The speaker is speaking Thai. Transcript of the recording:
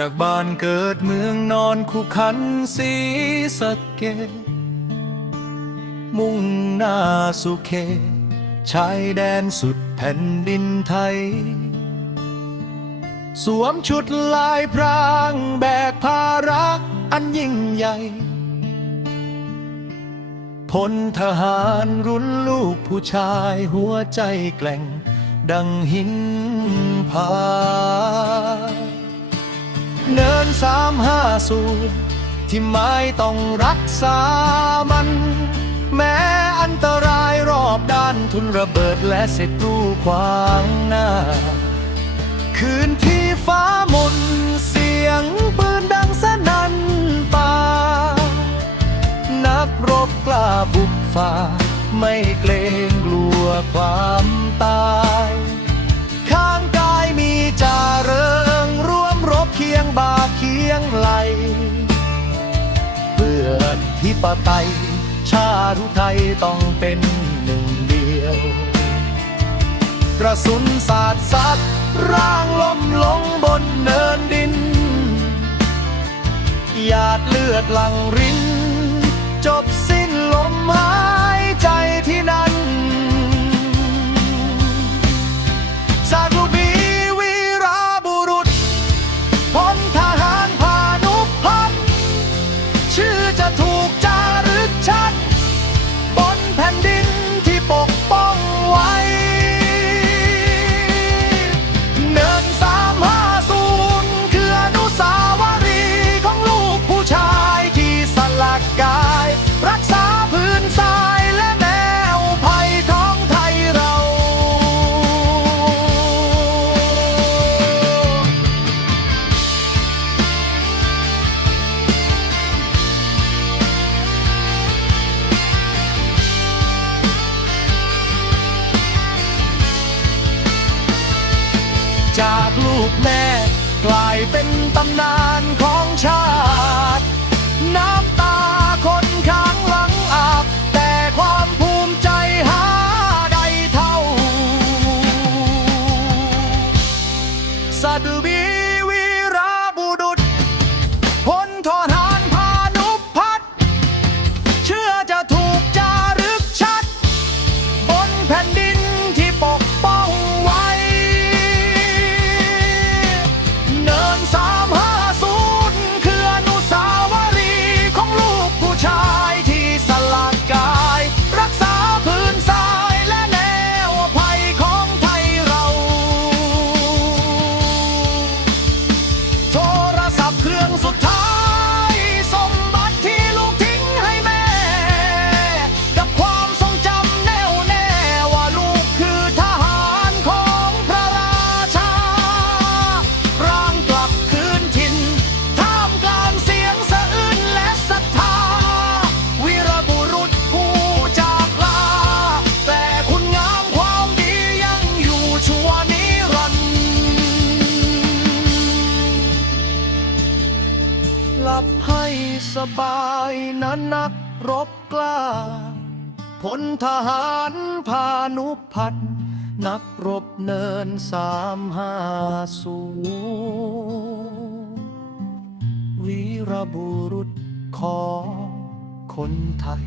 จากบ้านเกิดเมืองนอนคู่ขันสีสะเกตมุ่งหน้าสู่เขชายแดนสุดแผ่นดินไทย สวมชุดลายพรางแบกภาระอันยิ่งใหญ่พลทหารรุ่นลูกผู้ชายหัวใจแกล่ง ดังหินผา เนินสามห้าสูนที่ไม้ต้องรักษามัน แม้อันตรายรอบด้านทุนระเบิดและศัตรูขวางหน้า คืนที่ฟ้ามนเสียงปืนดังสนั่นป่า นักรบกล้าบุกฝ่า ปไตย ชาติไทยต้องเป็นหนึ่งเดียว กระสุนสาดซัดร่างล้มลงบนเนินดิน หยาดเลือดหลังริน จบสิ้นลมหาย จากลูกแม่ กลายเป็นตำนานของชาติ น้ำตาคนข้างหลังอาบ แต่ความภูมิใจหาใดเท่าสาดุบี บายนะนักรบกล้าพลทหารพานุพัฒน์นักรบเนินสามห้าสูวีรบุรุษของคนไทย